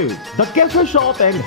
Enjoy the Cafe Shop and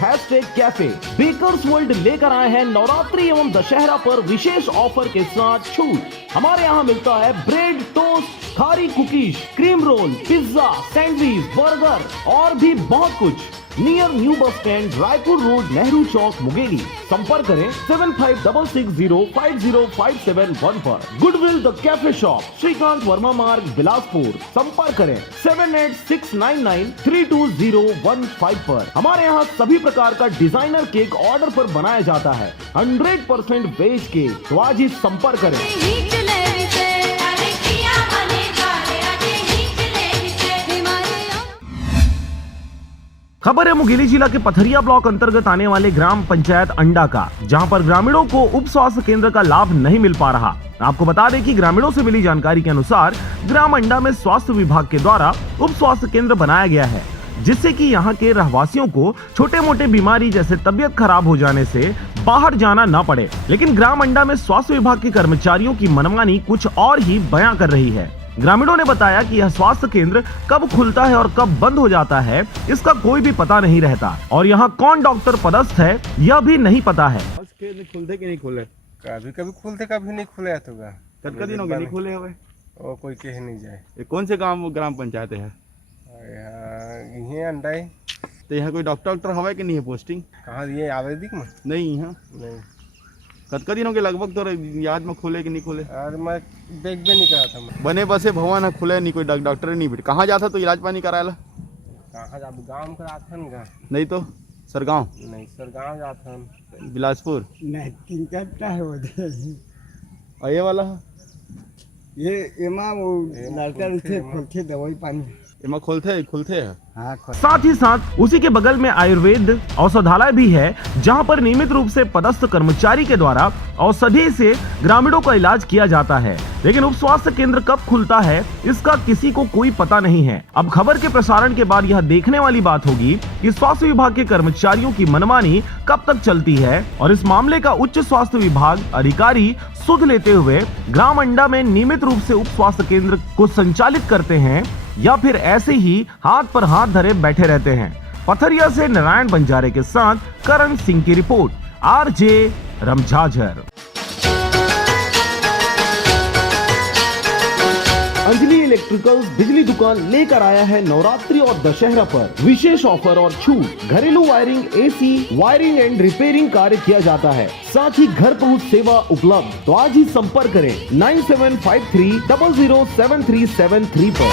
#Cafe। Bakers world लेकर आए हैं नवरात्रि एवं दशहरा पर विशेष ऑफर के साथ छूट। हमारे यहाँ मिलता है ब्रेड, टोस्ट, खारी cookies, cream roll, pizza, sandwich, burger और भी बहुत कुछ। Near new bus stand, Raipur road, Nehru Chowk, Mungeri. संपर्क करें 7566050571 पर। Goodwill the cafe shop, Shrikant Verma Marg, Bilaspur. संपर्क करें 7869932015 पर। हमारे यहाँ सभी प्रकार का डिजाइनर केक ऑर्डर पर बनाया जाता है। 100% वेज केक। तो आज ही संपर्क करें। खबर है मुंगेली जिला के पथरिया ब्लॉक अंतर्गत आने वाले ग्राम पंचायत अंडा का, जहां पर ग्रामीणों को उप स्वास्थ्य केंद्र का लाभ नहीं मिल पा रहा। आपको बता दें कि ग्रामीणों से मिली जानकारी के अनुसार ग्राम अंडा में स्वास्थ्य विभाग के द्वारा उप स्वास्थ्य केंद्र बनाया गया है, जिससे कि यहाँ के रहवासियों को छोटे मोटे बीमारी जैसे तबियत खराब हो जाने से बाहर जाना न पड़े। लेकिन ग्राम अंडा में स्वास्थ्य विभाग के कर्मचारियों की मनमानी कुछ और ही बयां कर रही है। ग्रामीणों ने बताया कि यह स्वास्थ्य केंद्र कब खुलता है और कब बंद हो जाता है, इसका कोई भी पता नहीं रहता और यहाँ कौन डॉक्टर पदस्थ है यह भी नहीं पता है। खुलते कि नहीं खुले? कभी कभी खुलते कभी नहीं खुले तो कतका दिन हो गए नहीं खुले हुए? और कोई कह नहीं जाए। ये कौन से गांव ग्राम पंचायत है? यहाँ अंडा है। तो यहाँ कोई डॉक्टर हवा कि नहीं है पोस्टिंग? कहाँ ये आवेदिक में नहीं यहाँ नहीं। कतका दिनों के लगभग तो याद में खुले कि नहीं खुले? और मैं देख भी नहीं करा था। मैं बने बसे भवन है, खुले नहीं, कोई डॉक्टर नहीं बैठे। कहाँ जाता तो इलाज पानी कराया? कहाँ जा गाँव में कराता ना? नहीं तो सरगांव नहीं सर गाँव जाता बिलासपुर नहीं। तीन करता है वो और ये वाला ये एमा वो लड़का उठे खोलते दवाई पानी एमा खुलते है। हाँ। साथ ही साथ उसी के बगल में आयुर्वेद औषधालय भी है, जहां पर नियमित रूप से पदस्थ कर्मचारी के द्वारा औषधि से ग्रामीणों का इलाज किया जाता है। लेकिन उप स्वास्थ्य केंद्र कब खुलता है इसका किसी को कोई पता नहीं है। अब खबर के प्रसारण के बाद यह देखने वाली बात होगी कि स्वास्थ्य विभाग के कर्मचारियों की मनमानी कब तक चलती है और इस मामले का उच्च स्वास्थ्य विभाग अधिकारी सुध लेते हुए ग्राम अंडा में नियमित रूप से उप स्वास्थ्य केंद्र को संचालित करते हैं या फिर ऐसे ही हाथ पर हाथ धरे बैठे रहते हैं। पथरिया से नारायण बंजारे के साथ करण सिंह की रिपोर्ट, आरजे रमझाझर। अंजलि इलेक्ट्रिकल्स बिजली दुकान लेकर आया है नवरात्रि और दशहरा पर विशेष ऑफर और छूट। घरेलू wiring, AC, wiring and repairing कार्य किया जाता है, साथ ही घर पहुंच सेवा उपलब्ध। तो आज ही संपर्क करें 9753007373 पर।